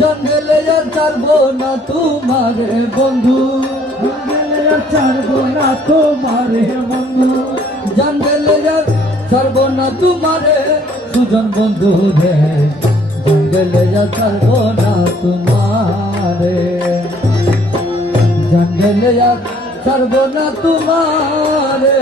জঙ্গলে ছাড়বো না তোমারে বন্ধু। জঙ্গলে ছাড়বো না তোমারে বন্ধু। জঙ্গলে ছাড়বো না তোমারে সুজন বন্ধু রে। জঙ্গলে ছাড়বো না তোমারে। জঙ্গলে ছাড়বো না তোমারে।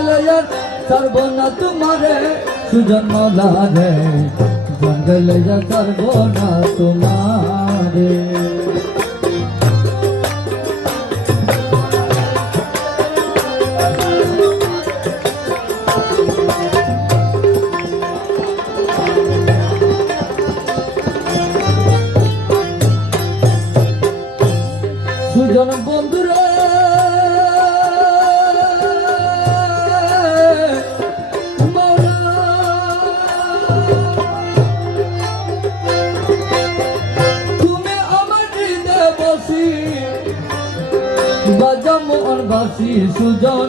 জঙ্গলে আর না তোমারে সুজন লাগে জঙ্গলের আর না তোমারে। মোহন বাসি সুজন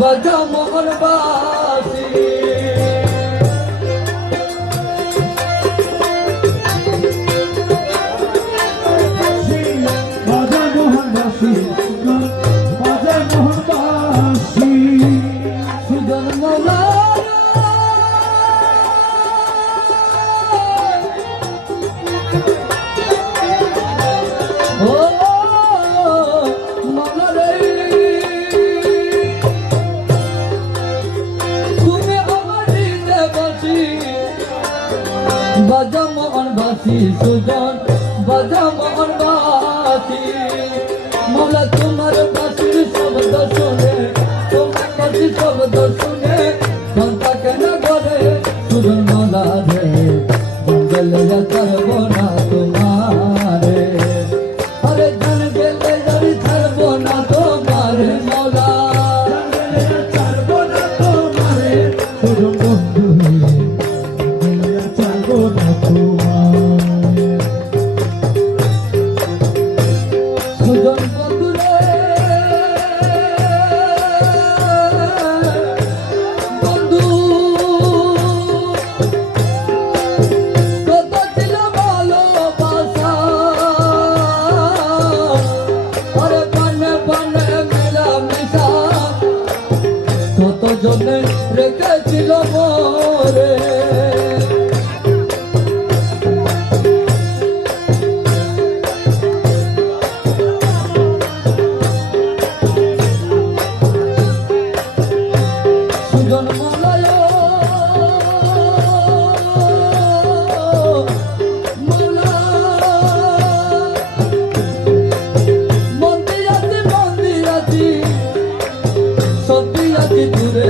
বাজা মোহন বাসি। বাজা মোহন বাসি সুজন বাজা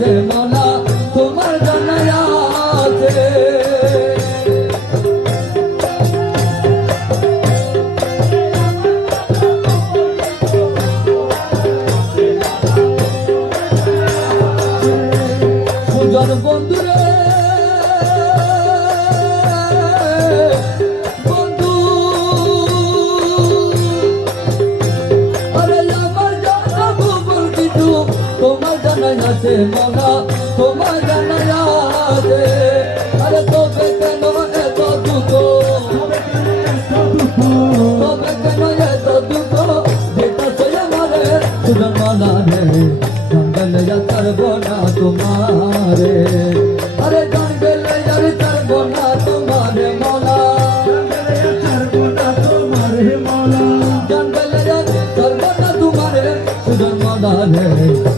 Yeah. মোনা তোমার জানা আরে তবে কেন এত দুঃখ তবে কেন এত দুঃখ যেটা সে মারে সুজন মালা রে জঙ্গল করব না তোমারে। আরে জঙ্গল করব না তোমারে মোনা। জঙ্গল করব না তোমারে সুজন মালা রে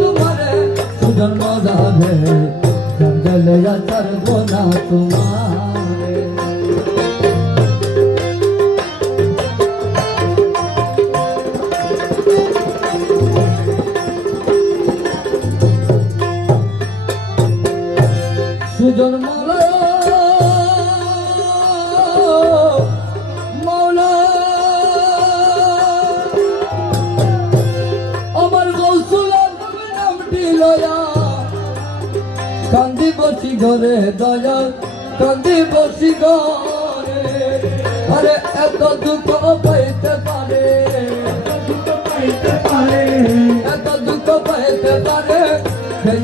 তোমারে সুজন মজা রে জঙ্গলে না তোমারে। সুজন লয়া কান্দি বসি ঘরে দয়া কান্দি বসি ঘরে। আরে, এত দুঃখ পাইতে পারে। এত দুঃখ পাইতে পারে।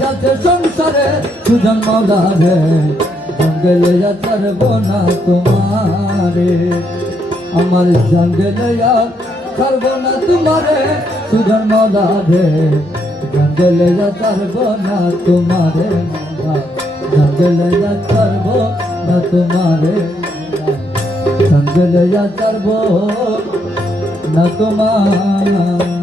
যাচ্ছে সংসারে? সুজন মাওলা রে জঙ্গলে ছাড়বো না তোমারে। আমার জঙ্গলে ছাড়বো না তোমারে, সুজন মাওলা জঙ্গলে ছাড়বো না তোমারে জঙ্গলে ছাড়বো না তোমারে জঙ্গলে ছাড়বো না তোমার